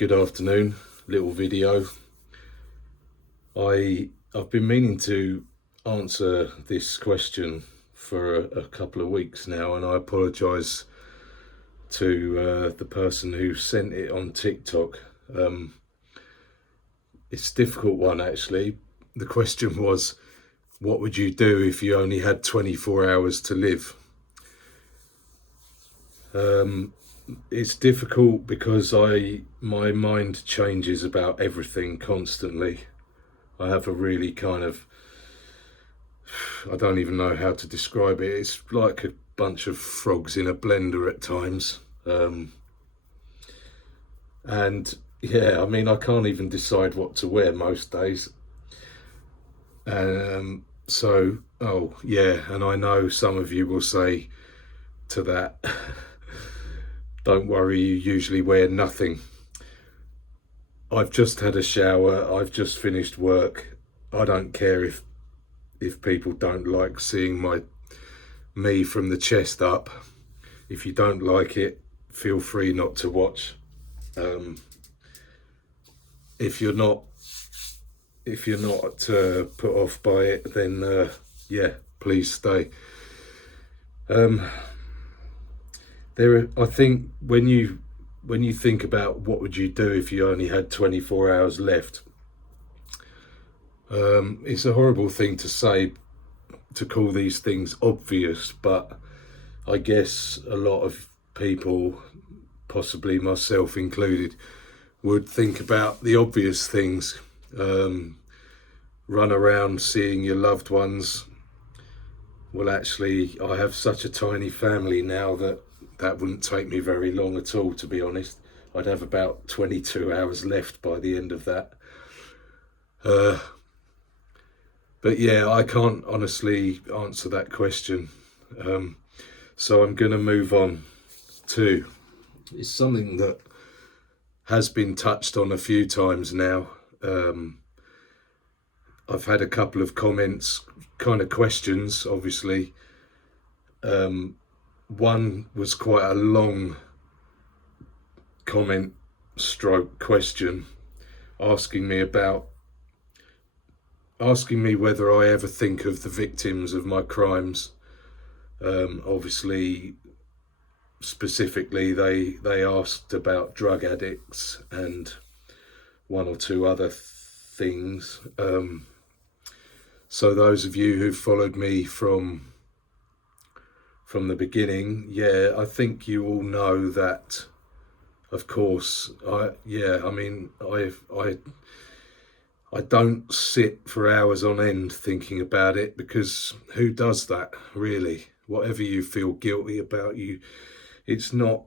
Good afternoon. Little video. I've been meaning to answer this question for a couple of weeks now, and I apologise to the person who sent it on TikTok. It's a difficult one, actually. The question was, what would you do if you only had 24 hours to live? It's difficult because my mind changes about everything constantly. I have a really I don't even know how to describe it. It's like a bunch of frogs in a blender at times. And yeah, I mean, I can't even decide what to wear most days. Oh yeah, and I know some of you will say to that, don't worry, you usually wear nothing. I've just had a shower, I've just finished work. I don't care if people don't like seeing me from the chest up. If you don't like it, feel free not to watch. If you're not put off by it, then yeah, please stay. I think when you think about what would you do if you only had 24 hours left, it's a horrible thing to say, to call these things obvious, but I guess a lot of people, possibly myself included, would think about the obvious things. Run around seeing your loved ones. Well, actually, I have such a tiny family now that wouldn't take me very long at all, to be honest. I'd have about 22 hours left by the end of that. But yeah, I can't honestly answer that question. So I'm going to move on to, it's something that has been touched on a few times now. I've had a couple of comments, kind of questions, obviously. One was quite a long comment stroke question, asking me whether I ever think of the victims of my crimes. Obviously, specifically, they asked about drug addicts and one or two other things. So those of you who followed me from the beginning, yeah, I think you all know that, of course, I don't sit for hours on end thinking about it, because who does that, really? Whatever you feel guilty about, it's not,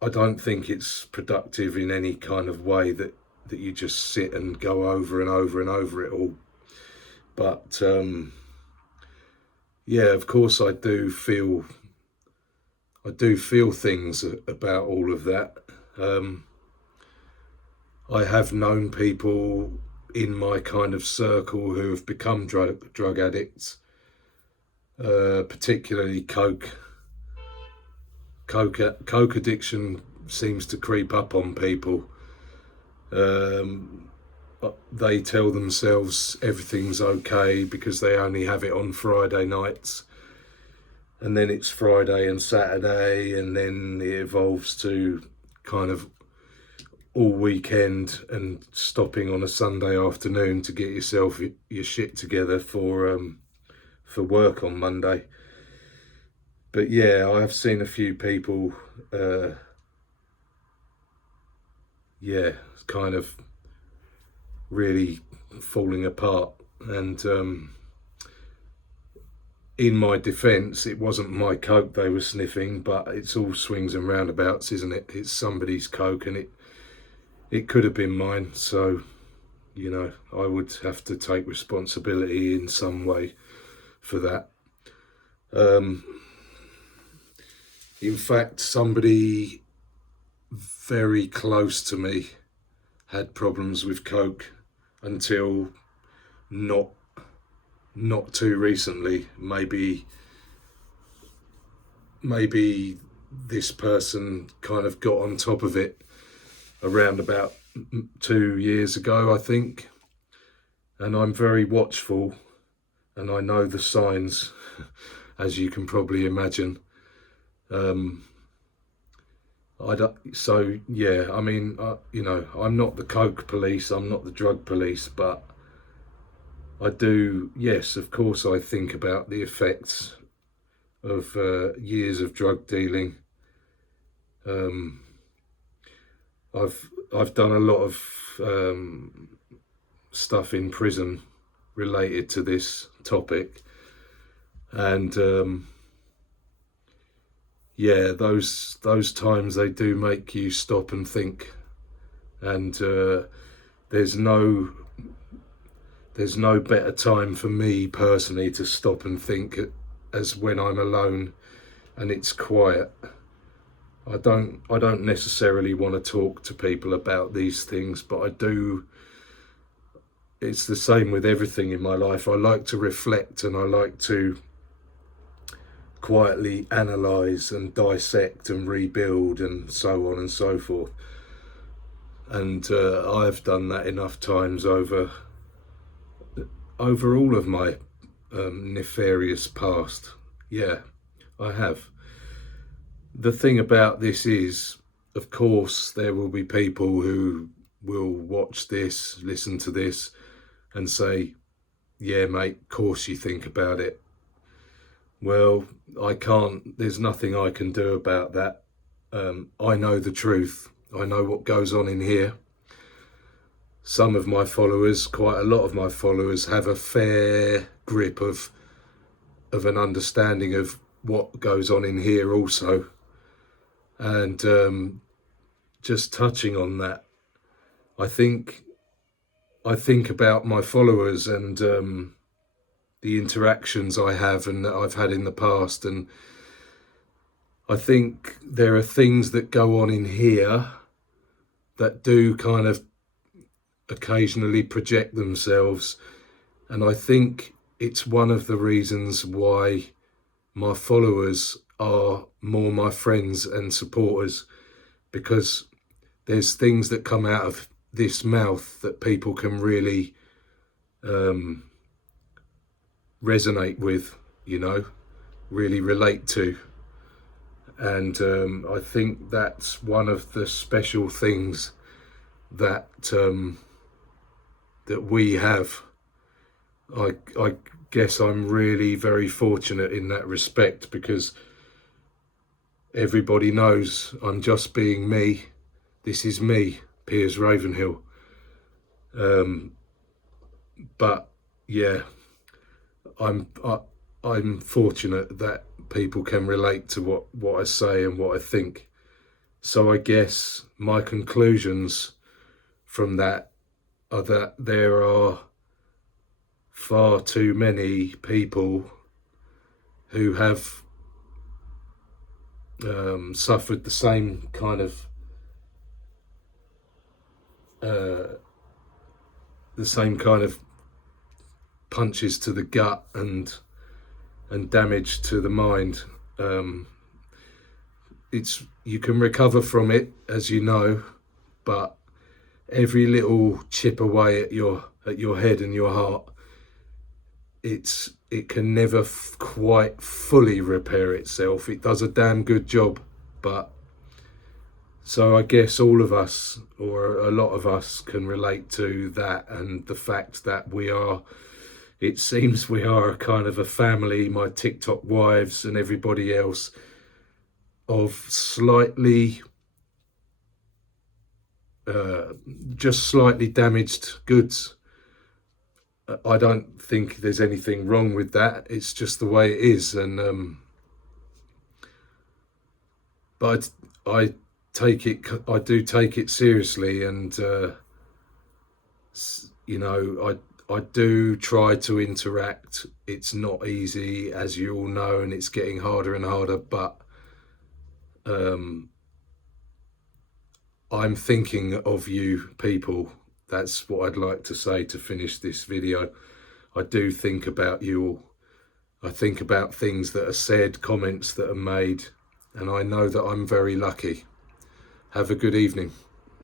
I don't think it's productive in any kind of way that you just sit and go over and over and over it all. But yeah, of course I do feel things about all of that. I have known people in my kind of circle who have become drug addicts, particularly coke. Coke addiction seems to creep up on people. They tell themselves everything's okay because they only have it on Friday nights, and then it's Friday and Saturday, and then it evolves to kind of all weekend and stopping on a Sunday afternoon to get yourself your shit together for work on Monday. But yeah, I have seen a few people kind of really falling apart, and in my defence, it wasn't my coke they were sniffing, but it's all swings and roundabouts, isn't it? It's somebody's coke, and it could have been mine, so you know, I would have to take responsibility in some way for that. In fact, somebody very close to me had problems with coke until not too recently. Maybe this person kind of got on top of it around about 2 years ago, I think. And I'm very watchful, and I know the signs, as you can probably imagine. So yeah, I mean, I'm not the coke police, I'm not the drug police, but I do, yes, of course, I think about the effects of years of drug dealing. I've done a lot of stuff in prison related to this topic, and yeah, those times, they do make you stop and think, and there's no better time for me personally to stop and think as when I'm alone and it's quiet. I don't necessarily want to talk to people about these things, but I do. It's the same with everything in my life. I like to reflect, and I like to quietly analyse and dissect and rebuild and so on and so forth. And I've done that enough times over all of my nefarious past. Yeah, I have. The thing about this is, of course, there will be people who will watch this, listen to this, and say, yeah, mate, of course you think about it. Well, I can't, there's nothing I can do about that. I know the truth. I know what goes on in here. Some of my followers, quite a lot of my followers, have a fair grip of an understanding of what goes on in here also. And just touching on that, I think about my followers and the interactions I have and that I've had in the past, and I think there are things that go on in here that do kind of occasionally project themselves, and I think it's one of the reasons why my followers are more my friends and supporters, because there's things that come out of this mouth that people can really resonate with, really relate to. And I think that's one of the special things that that we have. I guess I'm really very fortunate in that respect, because everybody knows I'm just being me. This is me, Piers Ravenhill. But yeah, I'm fortunate that people can relate to what I say and what I think. So I guess my conclusions from that are that there are far too many people who have suffered the same kind of punches to the gut and damage to the mind. You can recover from it, as you know, but every little chip away at your head and your heart, it can never quite fully repair itself. It does a damn good job, but so I guess all of us, or a lot of us, can relate to that, and the fact that it seems we are a kind of a family, my TikTok wives and everybody else, of slightly just slightly damaged goods. I don't think there's anything wrong with that. It's just the way it is. And but I do take it seriously, and I do try to interact. It's not easy, as you all know, and it's getting harder and harder, but I'm thinking of you people. That's what I'd like to say to finish this video. I do think about you all. I think about things that are said, comments that are made, and I know that I'm very lucky. Have a good evening.